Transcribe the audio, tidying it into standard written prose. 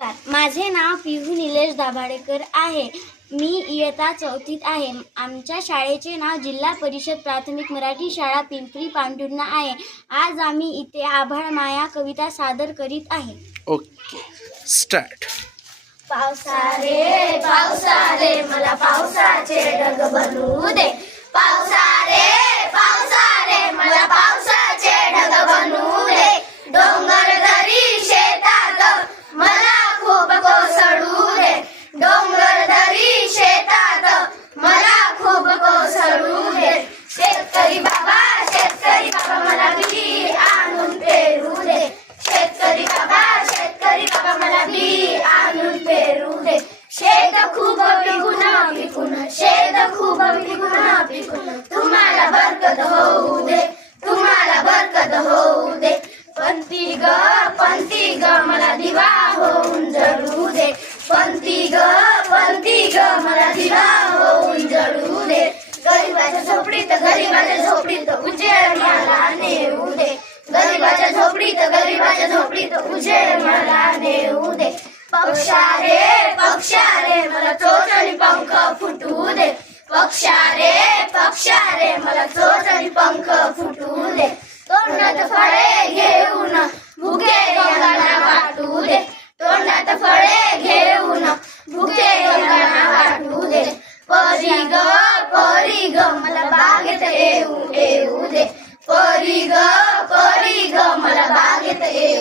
माझे नाव पीहू निलेश दाभाडेकर आहे. मी इयत्ता 4थीत आहे. आमच्या शाळेचे नाव जिल्हा परिषद प्राथमिक मराठी शाळा पिंपरी पांढुर्णा आहे. आज आम्ही इथे आभाळ माया कविता सादर करीत आहे. Okay, start. पावसारे पावसारे मला पावसाचे ढग बनवू दे. पावसारे पावसारे मला पावसाचे ढग बनवू दे. डोंगर दरी शेतात मला खूप कोसळू दे. डोंगर दरी शेतात मला खूप कोसळू दे. शेतकरी बाबा मला बी आणून पेरू दे. शेतकरी बाबा मला बी आणून पेरू दे. शेत खूप पिकून शेत खूप पिकून तुम्हाला बरकत होऊ दे. तुम्हाला बरकत होऊ दे. पंथी ग मला दिवा होऊन जळू दे. पंथी ग मला दिवा होऊन जळू दे. गरीबाच्या झोपडीत उजेड मला नेऊ दे. गरीबाच्या झोपडीत उजेड मला नेऊ दे. पक्षारे मला चोच आणि पंख फुटू दे. पक्षारे मला चोच आणि पंख फुटू दे. तोंडात फळे घेऊन भुगे गंगांना वाटू दे. तोंडात फळे घेऊन भुगे गंगांना वाटू दे. परी ग मला बागेत येऊ दे. परी ग मला बागेत येऊ